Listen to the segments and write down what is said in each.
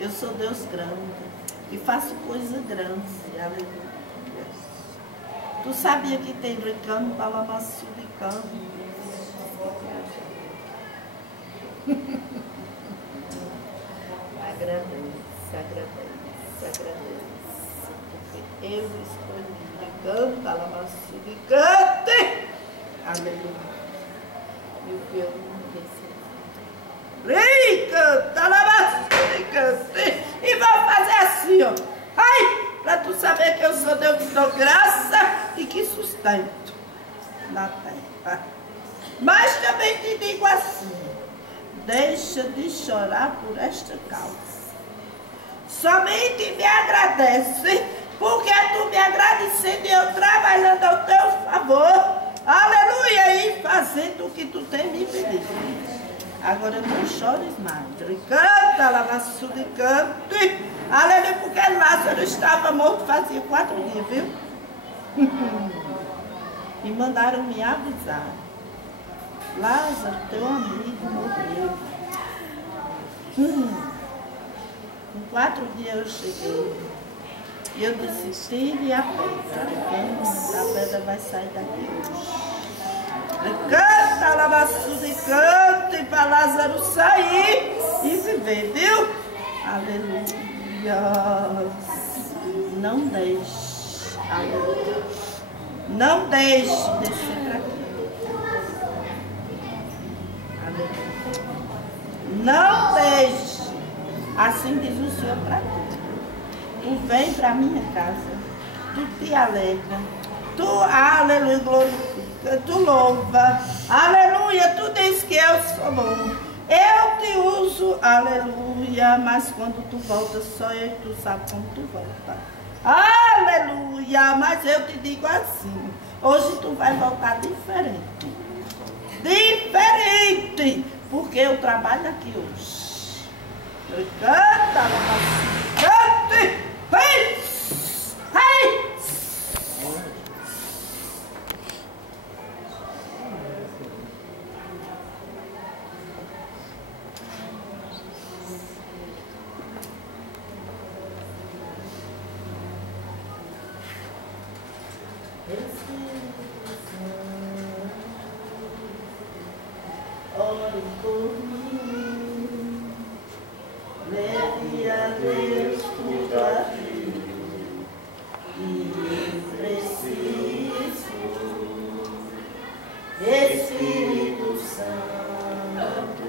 Eu sou Deus grande e faço coisa grande. Aleluia. Tu sabia que tem ricano, palamaçu, ricano? Agradeço, agradeço, agradeço. Porque eu escolhi ricano, palamaçu, ricante. Aleluia. E o que eu não recebi. Rica, palamaçu, ricante. E vou fazer assim, ó. Ai! Para tu saber que eu sou Deus que dou graça e que sustento na terra. Mas também te digo assim, deixa de chorar por esta causa. Somente me agradece, porque tu me agradecendo e eu trabalhando ao teu favor. Aleluia! E fazendo o que tu tem me pedido. Agora não chores mais. Canta, lavaçu de cante. Aleluia, porque Lázaro estava morto fazia 4 dias, viu? E mandaram me avisar. Lázaro, teu amigo, morreu. Com 4 dias eu cheguei. E eu disse, tire a pedra. A pedra vai sair daqui hoje. Canta, lavaçu de cante, para Lázaro sair e viver, viu? Aleluia. Não deixe, aleluia. Não deixe descer para aqui. Aleluia. Não deixe, assim diz o Senhor para ti. Tu vem para minha casa, tu te alegra, tu, aleluia, glorifica, tu louva, aleluia, tu diz que eu sou bom. Eu te uso, aleluia, mas quando tu voltas, só eu e tu sabe como tu volta. Aleluia, mas eu te digo assim, hoje tu vai voltar diferente. Diferente, porque eu trabalho aqui hoje. Canta, cante, vem, vai. Ore por mim, leve a Deus tudo aquilo que preciso. Espírito Santo,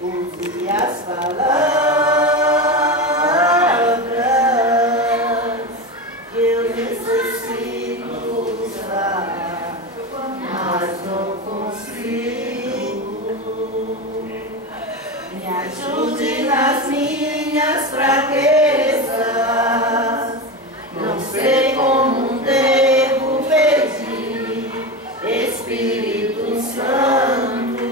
use as palavras que eu necessito usar, mas não consigo. Me ajude nas minhas fraquezas. Não sei como devo pedir. Espírito Santo,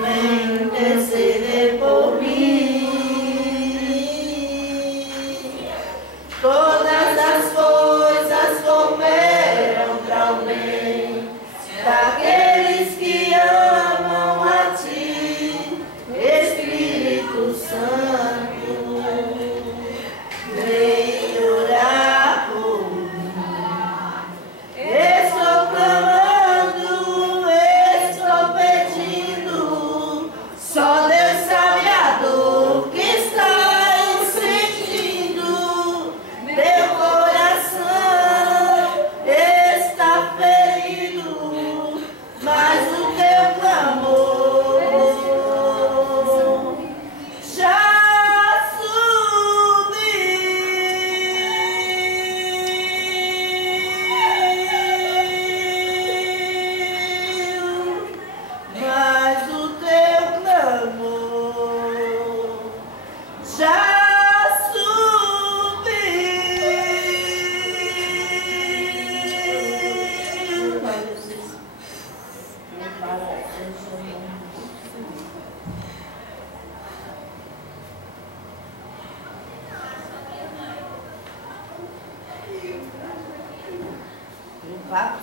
vem interceder por mim. Todas as coisas cooperam para o bem daqueles que amam a ti, Espírito Santo, vem orar por mim. Estou clamando, estou pedindo, só Deus sabe a dor que está eu sentindo. Meu coração está ferido, mas o teu clamor já subiu, mas o teu clamor já subiu. Louvado